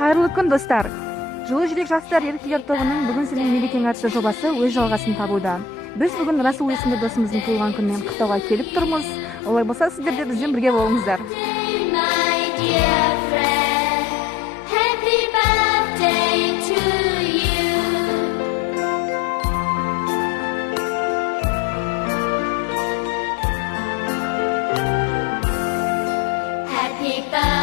Кайырлы күн, достар. Жылы жүрек жастар еріктілер тобының бүгін сенің мерекең атты жобасы өз жалғасын табуда. Біз бүгін Расул есімді досымыздың туылған күнінен құттықтауға келіп тұрмыз. Олай болса, сіздер де бізбен бірге болыңыздар. Happy birthday.